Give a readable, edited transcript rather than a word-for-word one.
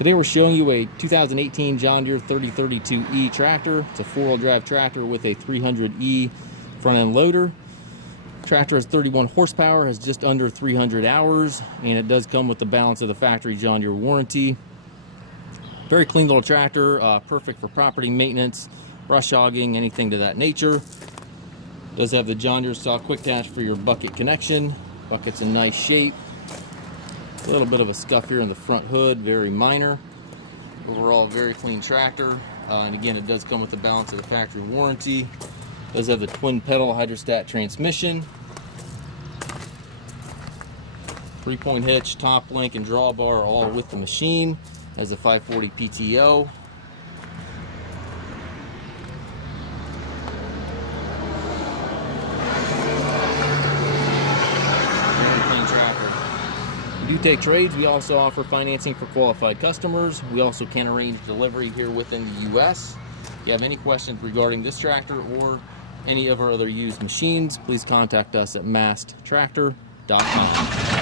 Today we're showing you a 2018 John Deere 3032E tractor. It's a four-wheel drive tractor with a 300E front end loader. Tractor has 31 horsepower, has just under 300 hours, and it does come with the balance of the factory John Deere warranty. Very clean little tractor, perfect for property maintenance, brush hogging, anything to that nature. Does have the John Deere style quick attach for your bucket connection. Bucket's in nice shape. A little bit of a scuff here in the front hood, very minor. Overall, very clean tractor. And again, it does come with the balance of the factory warranty. Does have the twin pedal hydrostat transmission. 3-point hitch, top link, and drawbar all with the machine. Has a 540 PTO. We do take trades. We also offer financing for qualified customers. We also can arrange delivery here within the U.S. If you have any questions regarding this tractor or any of our other used machines, please contact us at masttractor.com.